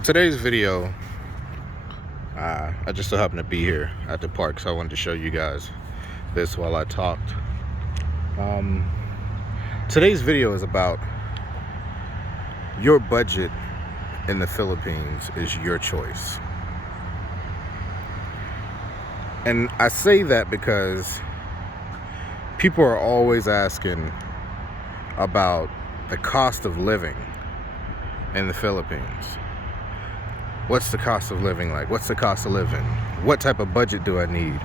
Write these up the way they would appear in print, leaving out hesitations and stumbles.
In today's video, I just so happen to be here at the park, so I wanted to show you guys this while I talked. Today's video is about your budget in the Philippines is your choice. And I say that because people are always asking about the cost of living in the Philippines. What's the cost of living like? What's the cost of living? What type of budget do I need?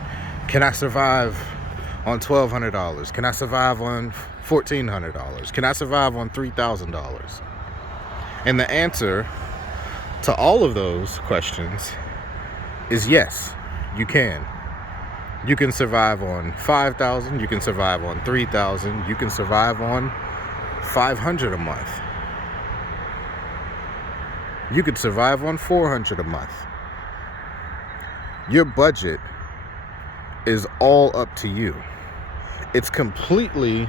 Can I survive on $1,200? Can I survive on $1,400? Can I survive on $3,000? And the answer to all of those questions is yes, you can. You can survive on $5,000, you can survive on $3,000, you can survive on $500 a month. You could survive on $400 a month. Your budget is all up to you. It's completely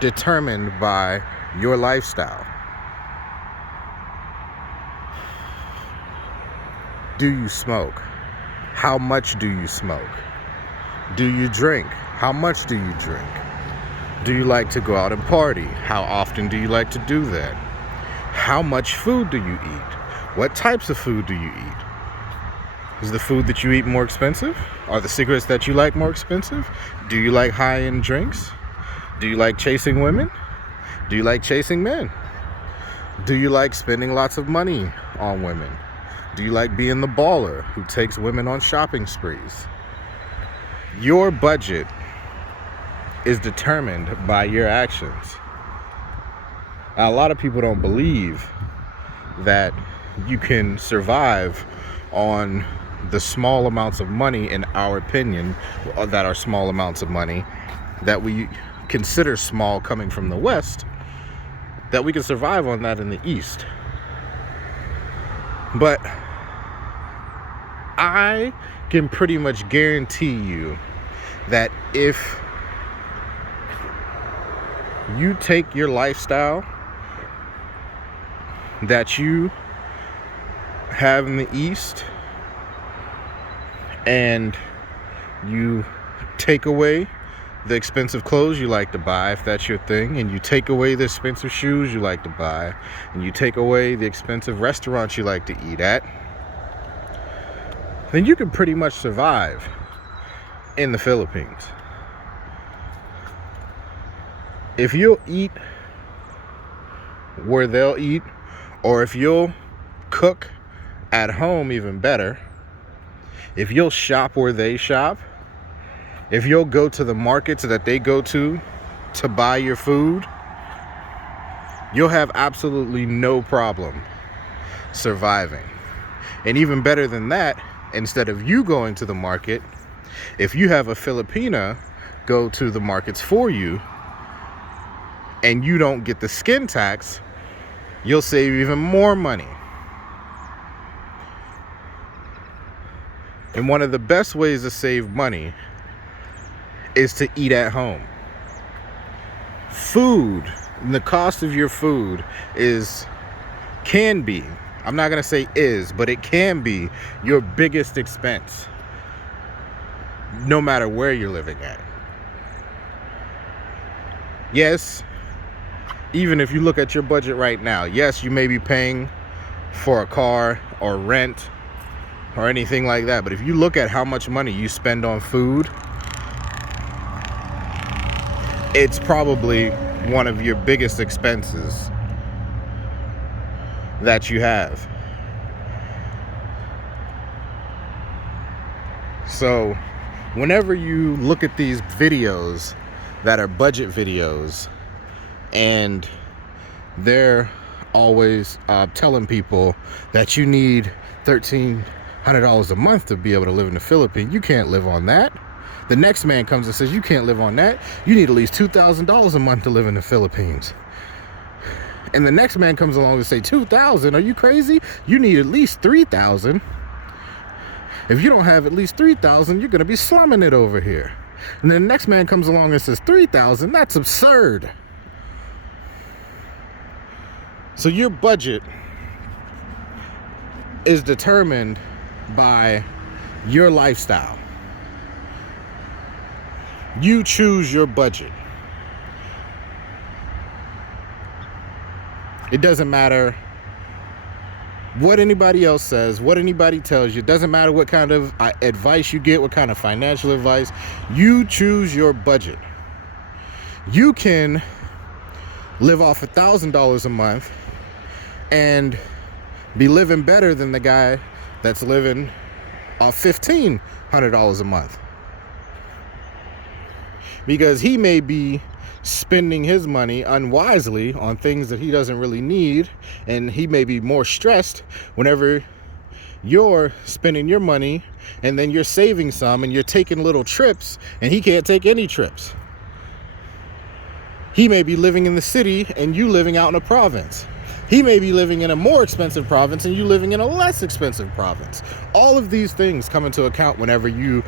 determined by your lifestyle. Do you smoke? How much do you smoke? Do you drink? How much do you drink? Do you like to go out and party? How often do you like to do that? How much food do you eat? What types of food do you eat? Is the food that you eat more expensive? Are the cigarettes that you like more expensive? Do you like high-end drinks? Do you like chasing women? Do you like chasing men? Do you like spending lots of money on women? Do you like being the baller who takes women on shopping sprees? Your budget is determined by your actions. Now, a lot of people don't believe that you can survive on the small amounts of money, in our opinion, that are small amounts of money that we consider small coming from the West, that we can survive on that in the East. But I can pretty much guarantee you that if you take your lifestyle that you have in the East and you take away the expensive clothes you like to buy, if that's your thing, and you take away the expensive shoes you like to buy, and you take away the expensive restaurants you like to eat at, then you can pretty much survive in the Philippines. If you'll eat where they'll eat, or if you'll cook at home, even better, if you'll shop where they shop, if you'll go to the markets that they go to buy your food, you'll have absolutely no problem surviving. And even better than that, instead of you going to the market, if you have a Filipina go to the markets for you and you don't get the skin tax, you'll save even more money. And one of the best ways to save money is to eat at home. Food, the cost of your food can be, I'm not going to say is, but it can be your biggest expense, no matter where you're living at. Yes, even if you look at your budget right now, yes, you may be paying for a car or rent or anything like that, but if you look at how much money you spend on food, it's probably one of your biggest expenses that you have. So whenever you look at these videos that are budget videos and they're always telling people that you need $1,300 a month to be able to live in the Philippines, you can't live on that. The next man comes and says you can't live on that. You need at least $2,000 a month to live in the Philippines. And the next man comes along and say, $2,000? Are you crazy? You need at least $3,000. If you don't have at least $3,000, you're gonna be slumming it over here. And then the next man comes along and says $3,000. That's absurd. So your budget is determined by your lifestyle. You choose your budget. It doesn't matter what anybody else says, what anybody tells you. It doesn't matter what kind of advice you get, what kind of financial advice. You choose your budget. You can live off $1,000 a month and be living better than the guy that's living off $1,500 a month, because he may be spending his money unwisely on things that he doesn't really need, and he may be more stressed whenever you're spending your money and then you're saving some and you're taking little trips, and he can't take any trips. He may be living in the city and you living out in a province. He may be living in a more expensive province and you living in a less expensive province. All of these things come into account whenever you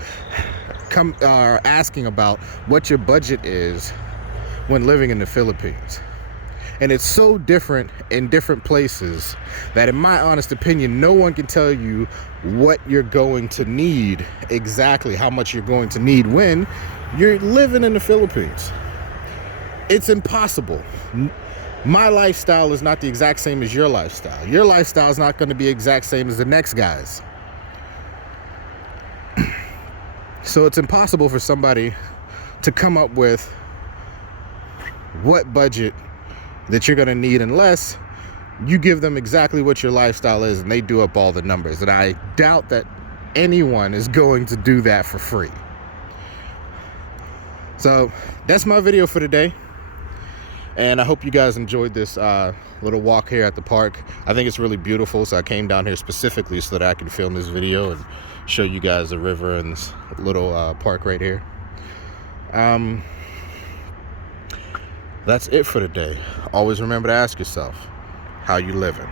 are asking about what your budget is when living in the Philippines. And it's so different in different places that, in my honest opinion, no one can tell you what you're going to need, exactly how much you're going to need when you're living in the Philippines. It's impossible. My lifestyle is not the exact same as your lifestyle. Your lifestyle is not going to be the exact same as the next guy's. So it's impossible for somebody to come up with what budget that you're going to need unless you give them exactly what your lifestyle is and they do up all the numbers. And I doubt that anyone is going to do that for free. So that's my video for today. And I hope you guys enjoyed this little walk here at the park. I think it's really beautiful, so I came down here specifically so that I can film this video and show you guys the river and this little park right here. That's it for today. Always remember to ask yourself, how you living?